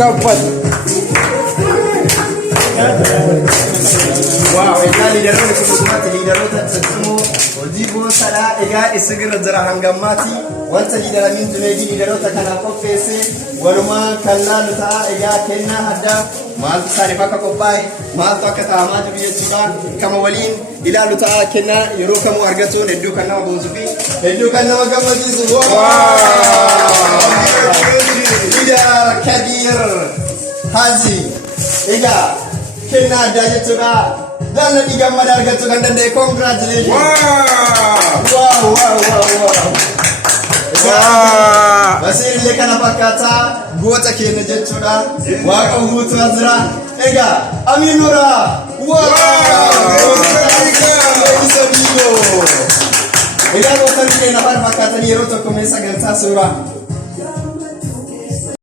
kapat. Wow, egaa liidaroonni keessummaatti liidaroota ciccimoo hojii boosaadhaa egaa isin jira hangammaatti wanta liidaramiin tumeetii liidaroota kanaaf qopheesse walumaa kan laalu ta'a egaa kennaa addaa maaltu isaaniif akka qophaa'e maaltu akka ta'amaa jiru jechuudha kama waliin ilaalu ta'a kennaa yeroo kamuu argachuun hedduu kan nama boonsuu fi hedduu kan nama gammachiisu. Liidar Kadir Haji egaa kennaa addaa jechuudha. Jangan digambar harga tu kan dandai congratulations. Wow. Masih lekan apa kata gua tak kena jechuda. Wah kau butuh azra. Ega Aminura. Wow. Ega gua tak kena apa kata ni roto komesa gansa surah.